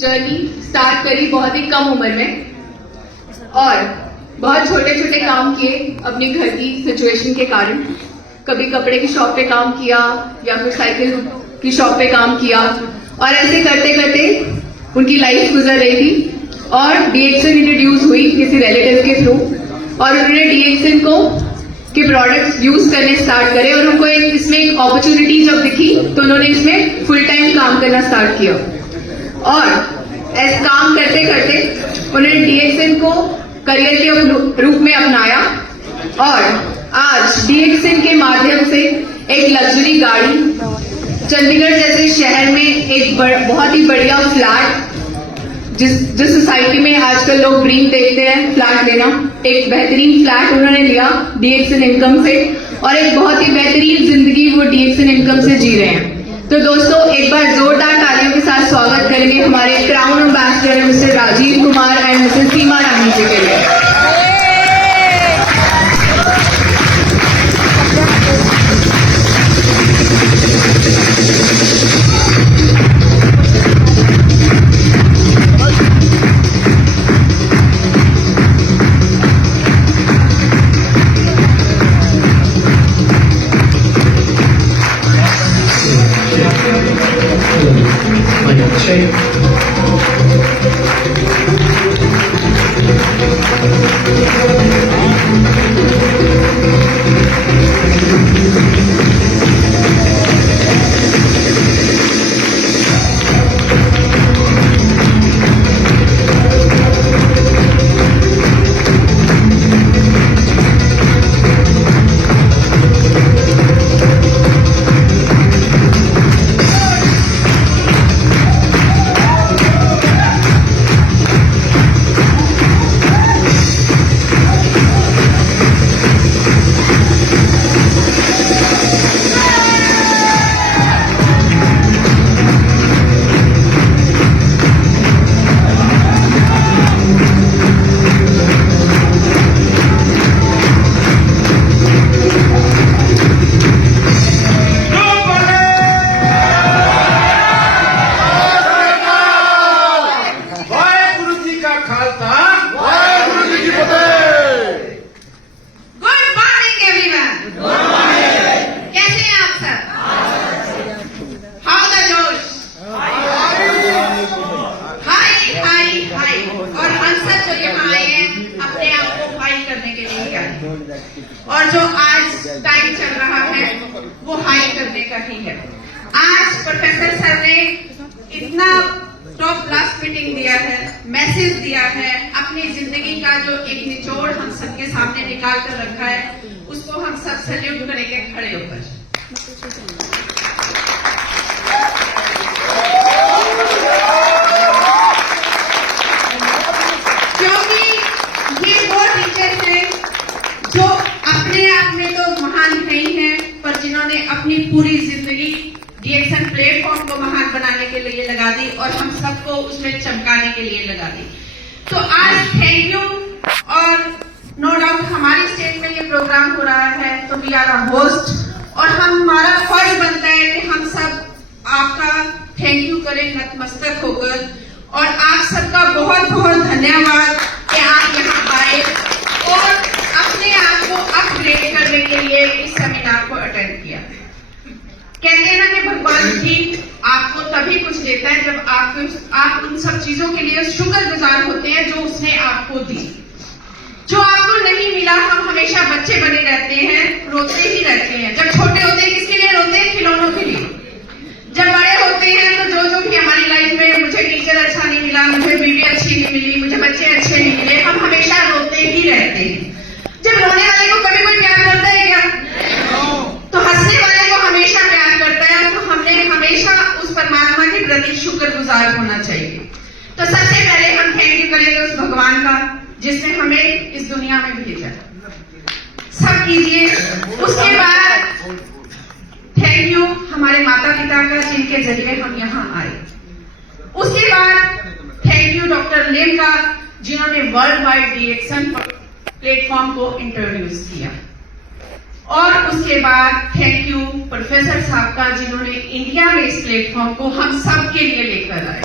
Journey start करी बहुत ही कम उम्र में और बहुत छोटे छोटे काम किए अपने घर की सिचुएशन के कारण। कभी कपड़े की शॉप पे काम किया या फिर साइकिल की शॉप पे काम किया और ऐसे करते करते उनकी लाइफ गुजर रही थी और डीएक्सन इंट्रोड्यूस हुई किसी रिलेटिव के थ्रू और उन्होंने डीएक्सन को के प्रोडक्ट्स यूज करने स्टार्ट करे और उनको इसमें एक अपॉर्चुनिटी जब दिखी तो उन्होंने इसमें फुल टाइम काम करना स्टार्ट किया और ऐसे काम करते करते उन्होंने डीएक्सन को करियर के रूप में अपनाया और आज डीएक्सन के माध्यम से एक लग्जरी गाड़ी, चंडीगढ़ जैसे शहर में एक बहुत ही बढ़िया फ्लैट, जिस सोसाइटी में आजकल लोग ड्रीम देखते हैं फ्लैट लेना, एक बेहतरीन फ्लैट उन्होंने लिया डीएक्सन इनकम से और एक बहुत ही बेहतरीन जिंदगी वो डीएक्सन इनकम से जी रहे हैं। तो दोस्तों एक बार जोरदार तालियों के साथ स्वागत करेंगे हमारे crown ambassador Mr Rajiv Kumar and Mrs Seema Rani ji के लिए। और जो आज टाइम चल रहा है वो हाई करने का ही है। आज प्रोफेसर सर ने इतना टॉप क्लास मीटिंग दिया है, मैसेज दिया है, अपनी जिंदगी का जो एक निचोड़ हम सबके सामने निकाल कर रखा है, उसको हम सब सैल्यूट करेंगे खड़े होकर। क्योंकि ये वो टीचर्स हैं जो अपने आप में तो महान नहीं है, पर जिन्होंने अपनी पूरी जिंदगी डीएक्सन प्लेटफॉर्म को महान बनाने के लिए लगा दी और हम सबको उसमें चमकाने के लिए लगा दी। तो आज थैंक यू। और नो डाउट हमारी स्टेट में ये प्रोग्राम हो रहा है तो वी आर अ होस्ट और हमारा फर्ज बनता है कि हम सब आपका थैंक यू करें नतमस्तक होकर और आप सबका बहुत बहुत धन्यवाद कि आप यहाँ आए और अपने आप को अपग्रेड करने के लिए इस सेमिनार को अटेंड किया। कहते हैं ना कि भगवान भी आपको तभी कुछ देता है जब आप उन सब चीजों के लिए शुक्रगुजार होते हैं जो उसने आपको दी। जो आपको नहीं मिला, हम हमेशा बच्चे बने रहते हैं, रोते ही रहते हैं। जब छोटे होते हैं किसके लिए रोते हैं? खिलौनों के लिए। जब बड़े होते हैं तो जो भी हमारी लाइफ में, मुझे टीचर अच्छा नहीं मिला, मुझे बीवी अच्छी नहीं मिली, मुझे बच्चे अच्छे नहीं मिले, हम हमेशा रोते ही रहते हैं। जब रोने वाले को कभी कोई प्यार करता है क्या? तो हंसने वाले को हमेशा प्यार करता है। तो हमने हमेशा उस परमात्मा के प्रति शुक्रगुजार होना चाहिए। तो सबसे पहले हम थैंक यू करेंगे उस भगवान का जिसने हमें इस दुनिया में भेजा। सब कीजिए। उसके बाद थैंक यू हमारे माता पिता का जिनके जरिए हम यहाँ आए। उसके बाद थैंक यू डॉक्टर लिम का जिन्होंने वर्ल्ड वाइड डीएक्सन प्लेटफॉर्म को इंट्रोड्यूस किया। और उसके बाद थैंक यू प्रोफेसर साहब का जिन्होंने इंडिया में इस प्लेटफॉर्म को हम सब के लिए लेकर आए।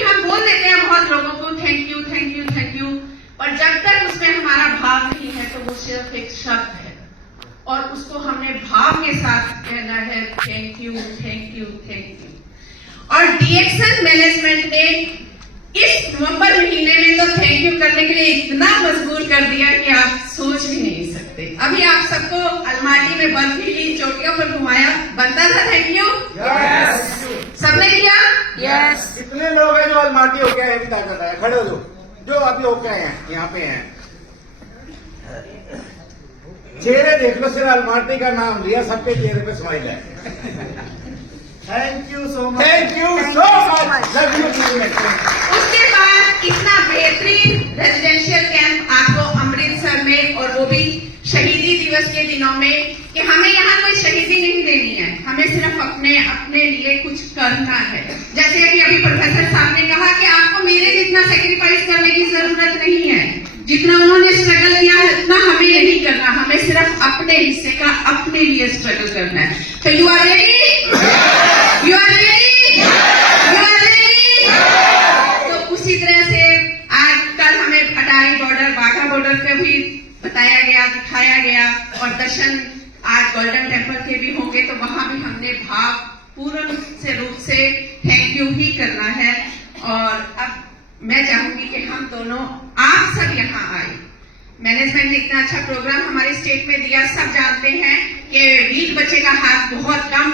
क्योंकि हम बोल देते हैं बहुत लोगों को thank you thank you thank you, पर जब तक उसमें हमारा भाव नहीं है तो वो सिर्फ एक शब्द है, और उसको हमने भाव के साथ कहना है thank you thank you thank you. और डीएक्शन मैनेजमेंट ने इस नवंबर महीने में तो थैंक यू करने के लिए इतना मजबूर कर दिया कि आप सोच भी नहीं सकते। अभी आप सबको अलमारी में बंद भी ली, चोटियों पर घुमाया, बनता था थैंक यू, सबने किया। यस। कितने लोग हैं जो अलमाटी होके आए, बता कर रहा है, खड़े हो जो अभी होके आए हैं, यहाँ पे हैं। चेहरे देख लो, सिर्फ अलमाटी का नाम लिया, सबके चेहरे पे स्माइल है। Thank you so much, thank you so much, love you. उसके बाद इतना बेहतरीन रेजिडेंशियल कैंप आपको अमृतसर में, और वो भी शहीदी दिवस के दिनों में, कि हमें यहाँ कोई शहीदी नहीं देनी है, हमें सिर्फ अपने लिए कुछ करना है। जैसे कि अभी प्रोफेसर साहब ने कहा कि आपको मेरे जितना सेक्रीफाइस करने की जरूरत नहीं है, जितना उन्होंने स्ट्रगल किया है उतना हमें नहीं करना, हमें सिर्फ अपने हिस्से का अपने लिए स्ट्रगल करना है। तो you are ready, you are ready, you are ready. तो उसी तरह से आज कल हमें अटारी बॉर्डर, बाघा बॉर्डर पे भी बताया गया, दिखाया गया, और दर्शन आज गोल्डन टेम्पल के भी होंगे, तो वहां भी हमने भाव पूर्ण से रूप से थैंक यू ही करना है। और अब मैं चाहूंगी कि हम दोनों, आप सब यहाँ आए, मैनेजमेंट ने इतना अच्छा प्रोग्राम हमारे स्टेट में दिया। सब जानते हैं कि वीक बच्चे का हाथ बहुत कम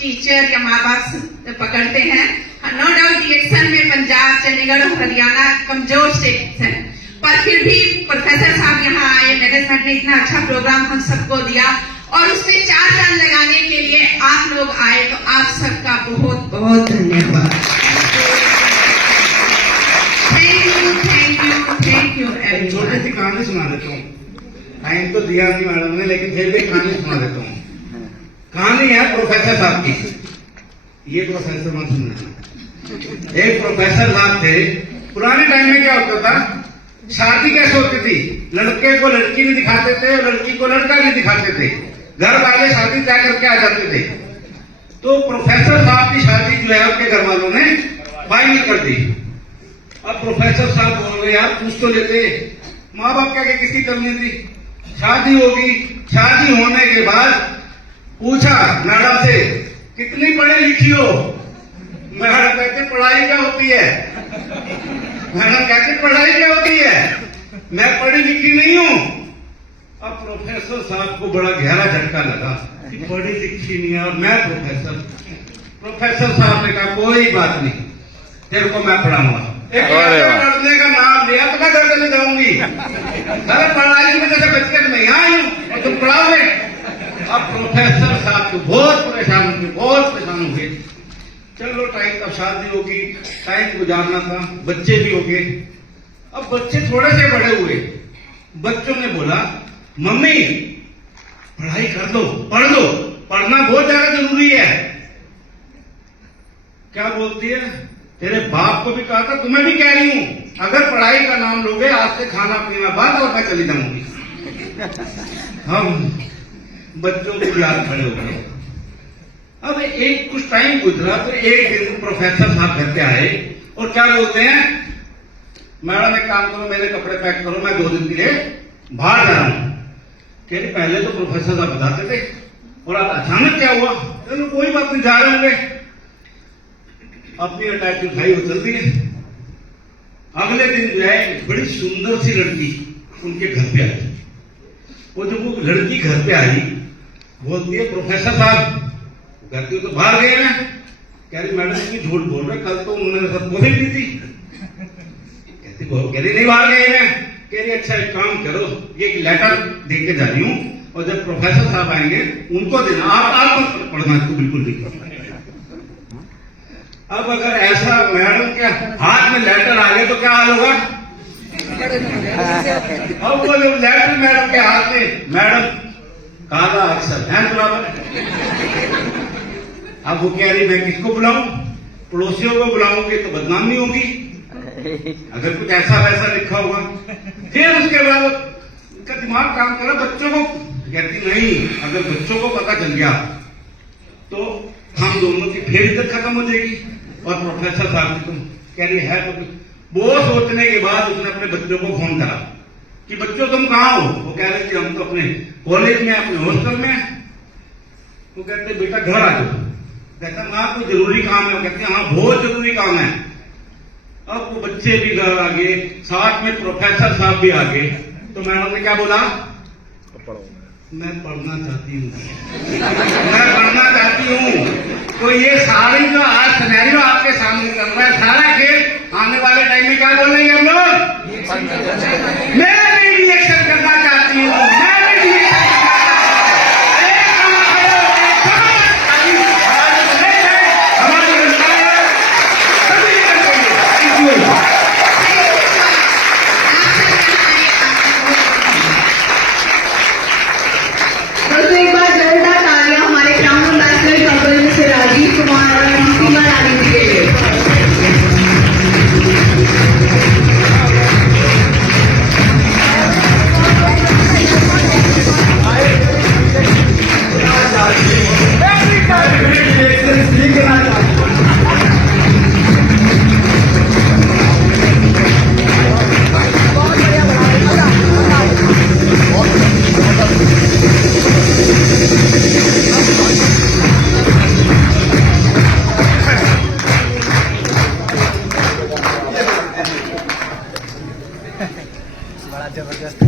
टीचर या माँ बाप पकड़ते हैं। नो डाउट डीएक्शन में पंजाब, चंडीगढ़ और हरियाणा कमजोर स्टेट्स हैं, पर फिर भी प्रोफेसर साहब यहाँ आए, मैनेजमेंट ने इतना अच्छा प्रोग्राम हम सबको दिया, और उसमें 4 चांद लगाने के लिए आप लोग आए, तो आप सबका बहुत बहुत धन्यवाद। Thank you thank you thank you एक छोटी सी कहानी सुना देता हूँ। टाइम तो दिया नहीं मैडम ने, लेकिन फिर भी कहानी सुना देता हूँ। कहानी है प्रोफेसर साहब की। ये प्रोफेसर मत सुनना। एक प्रोफेसर साहब थे। पुराने टाइम में क्या होता था, शादी कैसे होती थी, लड़के को लड़की नहीं दिखाते थे, लड़की को लड़का नहीं दिखाते थे, घर वाले शादी तय करके आ जाते थे। तो प्रोफेसर साहब की शादी जो है उनके घर वालों ने फाइनल कर दी। अब प्रोफेसर साहब बोल रहे यार पूछ तो लेते, माँ बाप क्या किसकी करनी थी, शादी होगी। शादी होने के बाद पूछा मैडम से कितनी पढ़ी लिखी हो। मैडम कहते पढ़ाई क्या होती है, मैडम कहते पढ़ाई क्या होती है, मैं पढ़ी लिखी नहीं हूं। अब प्रोफेसर साहब को बड़ा गहरा झटका लगा कि पढ़ी लिखी नहीं है और मैं प्रोफेसर। प्रोफेसर साहब ने कहा कोई बात नहीं, तेरे को मैं पढ़ाऊंगा। पढ़ने का नाम लिया तो मैं घर चले जाऊंगी, अरे पढ़ाई में जैसे बच्चे नहीं आई हूं और तुम पढ़ाओगे। अब प्रोफेसर साहब तो बहुत परेशान होंगे, बहुत परेशान होंगे। चलो टाइम तब शादी होगी, टाइम गुजारना था, बच्चे भी हो गए। अब बच्चे थोड़े से बड़े हुए, बच्चों ने बोला मम्मी पढ़ाई कर लो, पढ़ लो, पढ़ना बहुत ज्यादा जरूरी है। क्या बोलती है, तेरे बाप को भी कहा था, तुम्हें भी कह रही हूं, अगर पढ़ाई का नाम लोगे आज से खाना पीना बंद और मैं चली जाऊंगी। हम बच्चों के याद खड़े हो गए। अब एक कुछ टाइम गुजरा तो एक दिन प्रोफेसर साहब घर पे आए और क्या बोलते हैं, मैडम एक काम करो, मेरे कपड़े पैक करो, मैं 2 दिन के लिए बाहर जा रहा हूं। कह रही पहले तो प्रोफेसर साहब बताते थे और अब अचानक क्या हुआ। चलो कोई बात नहीं, जा रहे होंगे। अपनी अटैच उठाई और चल दिए। अगले दिन जो है बड़ी सुंदर सी लड़की उनके घर पे आई। वो जब वो लड़की घर पे आई बोलती है प्रोफेसर साहब, कहती हो तो बाहर गए हैं। कह रही मैडम की झूठ बोल रहे, कल तो उन्होंने सब गोली दी थी। कह रही नहीं बाहर गए हैं। कह रही अच्छा एक काम करो, ये एक लेटर दे के जा रही हूँ और जब प्रोफेसर साहब आएंगे उनको देना, आप मत पढ़ना इसको बिल्कुल नहीं। अब अगर ऐसा मैडम के हाथ में लेटर आ गए तो क्या हाल होगा। अब वो जब लेटर मैडम के हाथ में, मैडम काला अक्षर है बराबर। अब वो कह रही मैं किसको बुलाऊं, पड़ोसियों को बुलाऊंगी तो बदनामी होगी अगर कुछ ऐसा वैसा लिखा हुआ। फिर उसके बाद उनका दिमाग काम करा, बच्चों को कहती नहीं, अगर बच्चों को पता चल गया तो हम दोनों की फिर इज्जत खत्म हो जाएगी। और प्रोफेसर साहब ने तो कह रही है तो वो सोचने के बाद उसने अपने बच्चों को फोन करा कि बच्चों तुम कहाँ हो। वो कह रहे कि हम तो अपने कॉलेज में अपने हॉस्टल में हैं। वो कहते बेटा घर आ जाओ। कहता माँ कोई जरूरी काम है। वो कहते हाँ बहुत जरूरी काम है। अब वो बच्चे भी घर आ गए, साथ में प्रोफेसर साहब भी आ गए। तो मैडम ने क्या बोला, मैं पढ़ना चाहती हूँ, मैं पढ़ना चाहती हूँ। तो ये सारी जो आज सिनेरियो आपके सामने चल रहा है, सारा खेल आने वाले टाइम में क्या बोलेंगे हम लोग, मैं भी रिएक्शन करना चाहती हूँ, मैं भी रिएक्शन दोस्तों एक बार जोरदार तालियां हमारे crown ambassador couple mister Rajiv Kumar और सीमा रानी जी के लिए।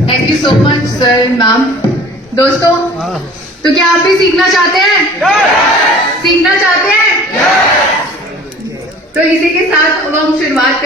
Thank you so much sir ma'am. दोस्तों तो क्या आप भी सीखना चाहते हैं? सीखना चाहते हैं? तो इसी के साथ अब हम शुरुआत